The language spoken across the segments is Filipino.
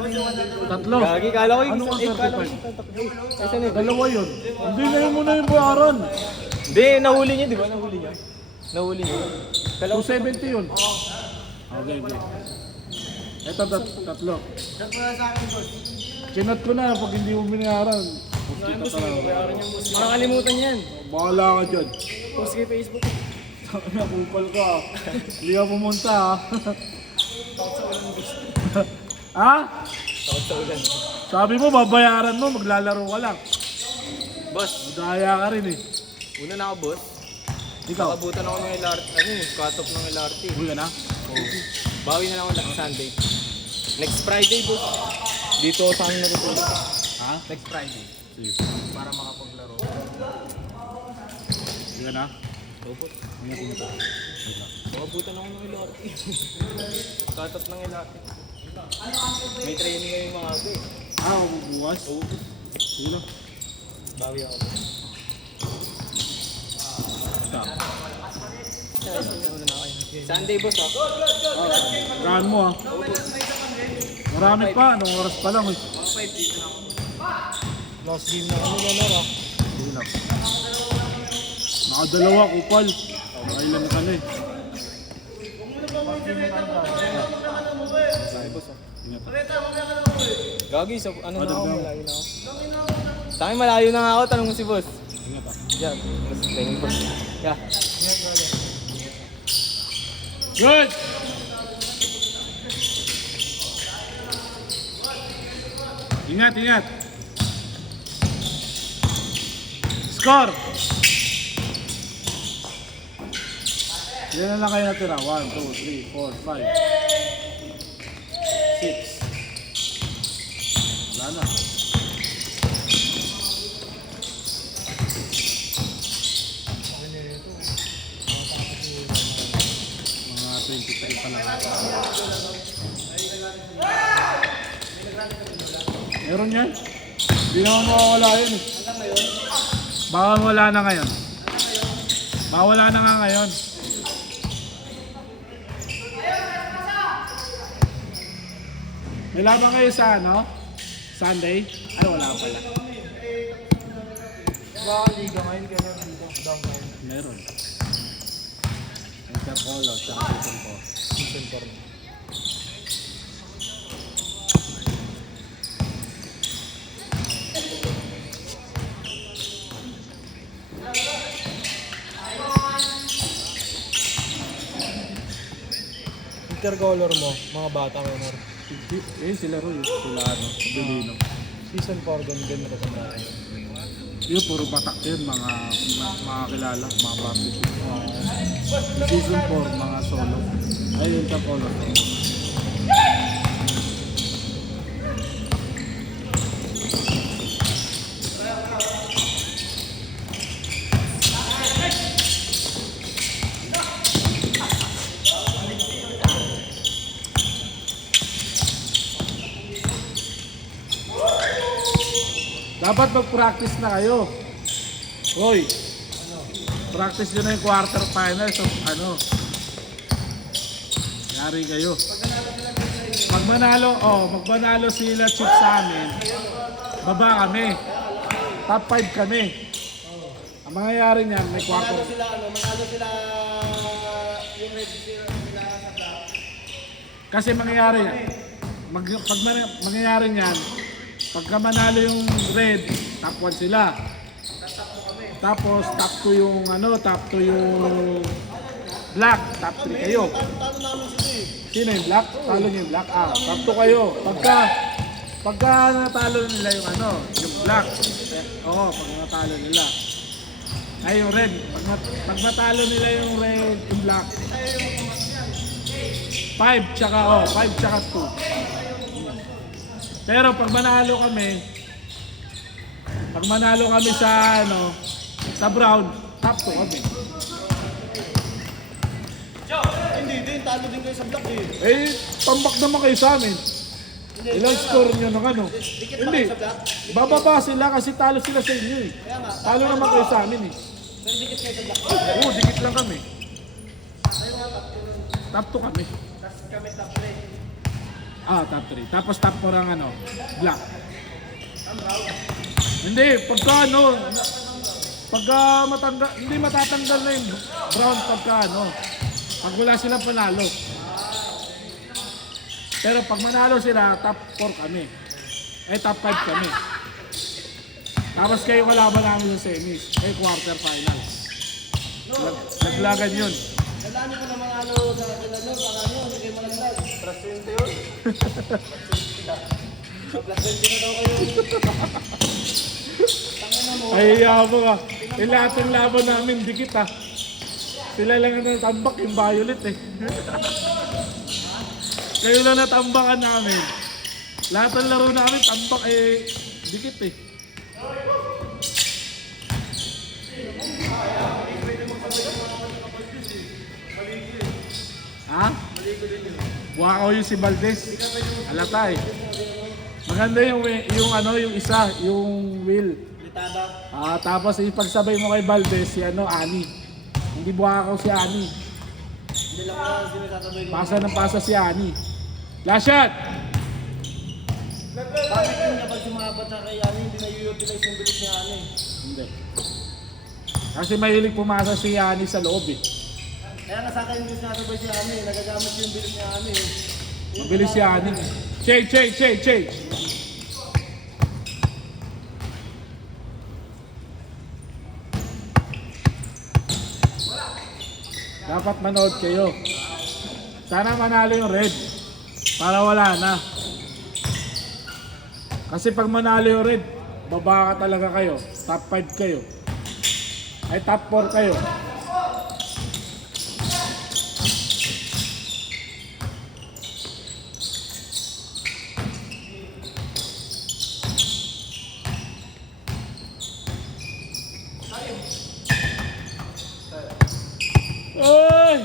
Tatlo. Gagi, kala ko yung Ano ang 35? 35. Dalawa yun. Hindi na yun muna yung bayaran. Hindi, nahuli niya, di ba? Nahuli niya. Nahuli niya. 270 yun. Okay, okay. Ito, tatlo. Chinat ko na pag hindi mo binayaran. Post kita talaga. Makakalimutan yan. Bahala ka dyan. Post kay Facebook. Nakupal ka. Hindi ka pumunta ha. Ha? Takot sa ulan. Sabi mo babayaran mo, maglalaro ka lang. Boss, Daya ka rin eh. una na ako, boss. Ikaw, Nakabutan ako ng LRT, cut off ng LRT. uwi ka na? Bawi na lang ako next Sunday. Next Friday, boss. Dito sa amin natutulog. Ha? Next Friday. Sige. Para makapaglaro. Uwi ka na? Opo. Hindi ka pumunta. Nakabutan ako ng LRT. Cut off ng LRT. May training ngayong mga ako eh. Mabubukas? Oo. Sige na. Bawi ako. Stop. Sunday, boss, ha? Gaan mo ha. Marami pa, anong oras pa lang eh. Last game na kami na laro. Sige na. Nakadalawa, kupal. Nakailan ka na eh. Sorry, boss, ha? Ingat. Gagi, sa ano na ako, Madagdaw. malayo na ako. Sa akin, malayo na nga ako, tanong mo si boss. Ingat ha. Yeah, boss, thank you, boss. Yeah. Good! Ingat, ingat. Score! Yan na lang kayo natira. 1, 2, 3, 4, 5, 6. Wala na. Mga 23 pa lang. Meron yan? Hindi naman mawawala yun eh. Baka wala na ngayon. Baka wala na nga ngayon. May laban kayo sa ano? Sunday? Ay, wala pala. Baka liga ngayon, kaya dito, down ngayon. Meron. Interpolo, tsaka season po. Season 4. Intercolor mo, mga bata minor. Eh, sila rin. Sila ano, Bilino. Season 4, ganun na sa mga. Yun, puro batak yun, mga kilala, mga practice. Season 4, mga solo. Ay, Interpolo. Dapat mag-practice na kayo. Hoy. Practice nyo na yung quarter finals of ano. Yari kayo. Pag manalo sila chip sa amin, baba kami. Top 5 kami. Ang mangyayari niyan, may quarter. Manalo sila yung red sila sa black. Kasi mangyayari yan. Mangyayari niyan, pagka manalo yung red, top 1 sila. Tapos top 2 yung top 2 yung black, top 3 kayo. Talo namin sila eh. Sino yung black? Talo niyo yung black. Top 2 kayo. Pagka natalo nila yung yung black. Pag natalo nila. Ay, yung red. Pag natalo nila yung red, yung black. 5 tsaka 2. Pero pag manalo kami sa brown, top 2 kami. Hindi, talo din kayo sa black eh. Eh, tambak naman kayo sa amin. Ilang score nyo ng ano? Hindi. Bababa sila kasi talo sila sa inyo eh. Talo naman kayo sa amin eh. Pero dikit kayo sa black. Oo, dikit lang kami. Top 2 kami. Tapos kami top 3. top 3. Tapos top 4 ang ano, black. Hindi, pagka ano, pagka matanggal, hindi matatanggal na yung brown pagka ano, pag wala silang panalo. Pero pag manalo sila, top 4 kami. Top 5 kami. Tapos kayo kalaban namin sa semis, quarter finals. Naglagan yun. Nandaan ko na mga ano sa kanila nyo, baka nyo, hindi kayo malaglag. Trust yun. Mag-plus 20 na daw kayo. Tangina mo. Ay, yabo ka. Lahat ng laban namin, dikit ah. Sila lang ang natambak, yung violet eh. Kayo lang natambakan namin. Lahat ng laro namin, tambak eh, dikit eh. Ha? Buha ko yung si Valdez. Alata eh. Maganda yung ano, yung isa, yung Will. Litada. Tapos ipagsabay mo kay Valdez si ano, Ani. Hindi buha ko si Ani. Hindi lang ako sinasasabay ko. Pasa ng pasa si Ani. Last shot! Bakit yun na pag sumabat sa kay Ani, hindi na-utilize yung bilis niya Ani? Hindi. Kasi mahilig pumasa si Ani sa loob eh. Kaya nasaka yung bilis sinasabay si Ani, nagagamit yung bilis niya Ani. Mabilis si Ani. Change! Dapat manood kayo. Sana manalo yung red. Para wala na. Kasi pag manalo yung red, baba ka talaga kayo. Top 5 kayo. Ay top 4 kayo. Oy!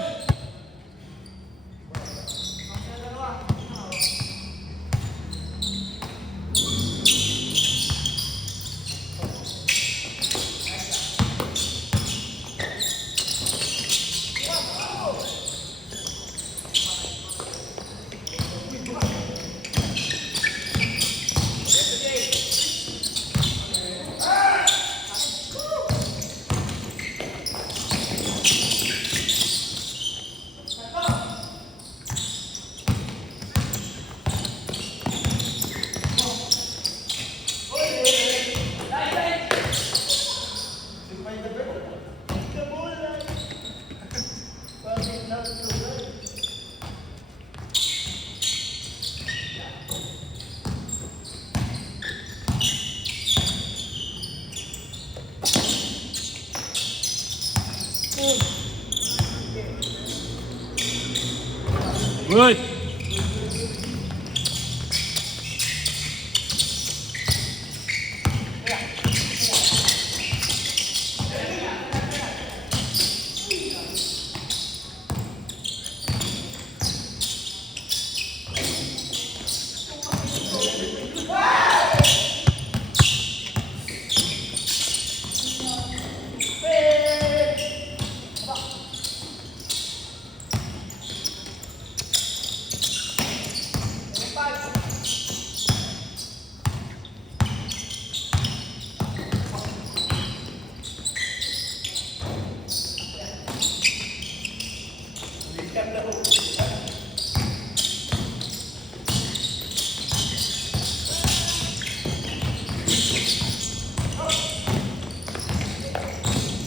Good.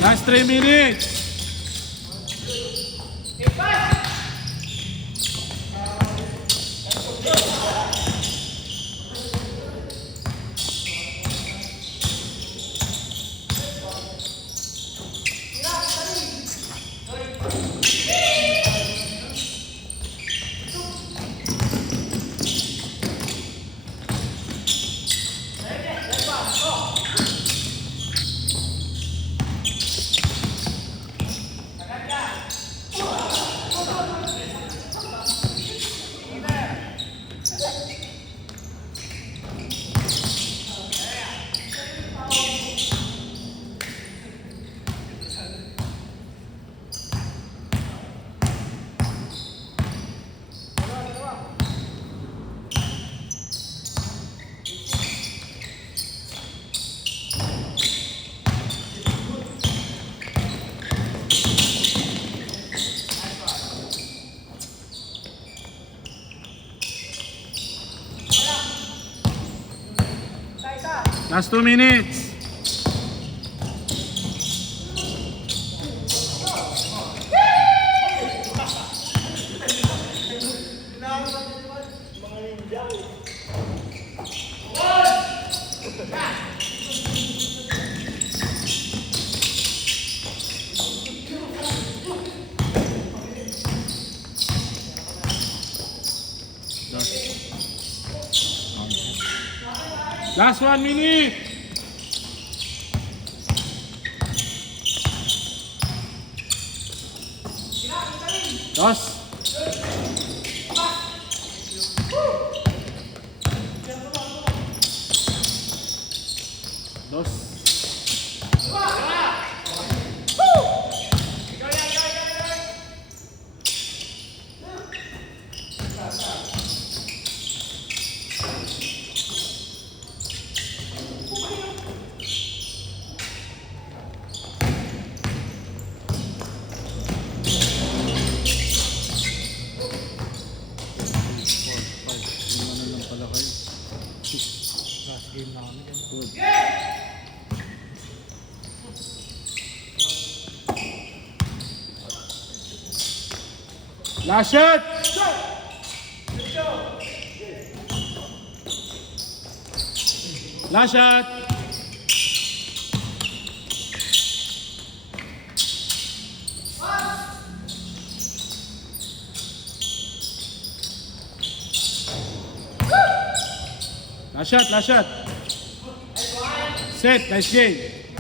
Last 3 minutes. Last 2 minutes. Last 1 minute. Dos. Dos. Last game namin. Last shot. Last shot. Last shot, last shot. Set, nice game.